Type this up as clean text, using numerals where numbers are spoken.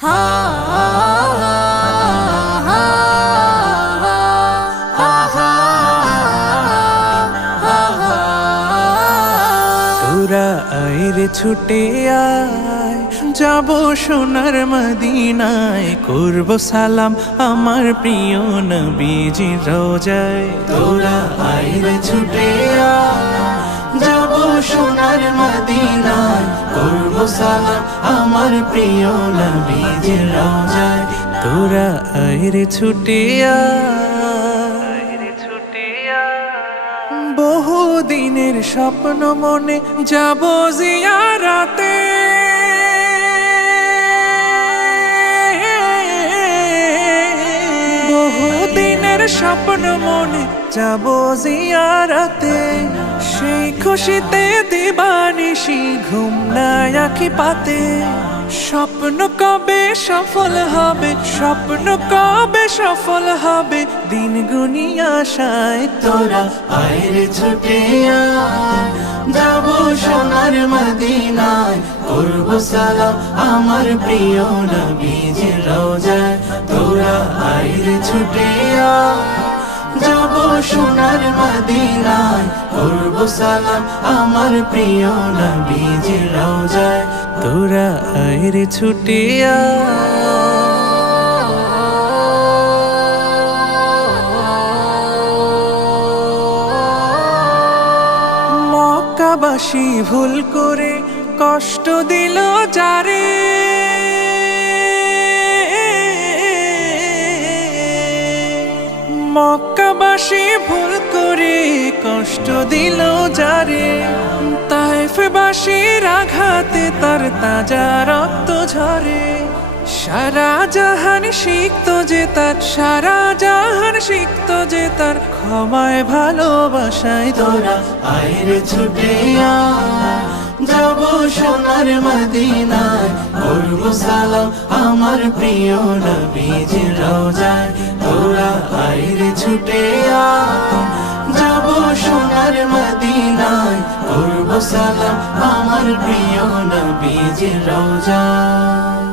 তোরা আইরে ছুটে আয়, যাব সোনার মদিনায়, করব সালাম আমার প্রিয় নবীজির রোজায়। তোরা আইরে ছুটে আয়, যাব সোনার মদিনায়, করব সালাম আমার প্রিয় নবীজির রোজায়। তোরা আইরে ছুটে আয়, বহু দিনের স্বপ্ন মনে যাব জিয়ারাতে, বহু দিনের স্বপ্ন মনে যাব জিয়ারাতে, সেই খুশিতে দিবানিশি ঘুম নাই আঁখি পাতে। স্বপ্ন কবে সফল হবে, স্বপ্ন কবে সফল হবে, দিন গুনি আশায় তোরা আইরে ছুটে আয়, যাব সোনার মদিনায়, করব সালাম আমার প্রিয় নবীজির রোজায়। তোরা আইরে ছুটে আয়, যাব সোনার মদিনায়, করব সালাম আমার প্রিয় নবীজির রোজায়। তোরা আইরে ছুটে মক্কাবাসী ভুল করে কষ্ট দিল যারে, মক্কাবাসী ভুল করে কষ্ট দিল যারে, তায়েফবাসীর আঘাতে তার তাজা রক্ত ঝরে। সারা জাহান শিখত যে তার, সারা জাহান শিখত যে তার ক্ষমায় ভালোবাসায়। তোরা আইরে ছুটে আয়, যাব সোনার মদিনায়, করব সালাম আমার প্রিয় নবীজির রোজায়। তোরা আইরে ছুটে আয়, যাব সোনার মদিনায়, করব সালাম আমার প্রিয় নবীজির রোজায়।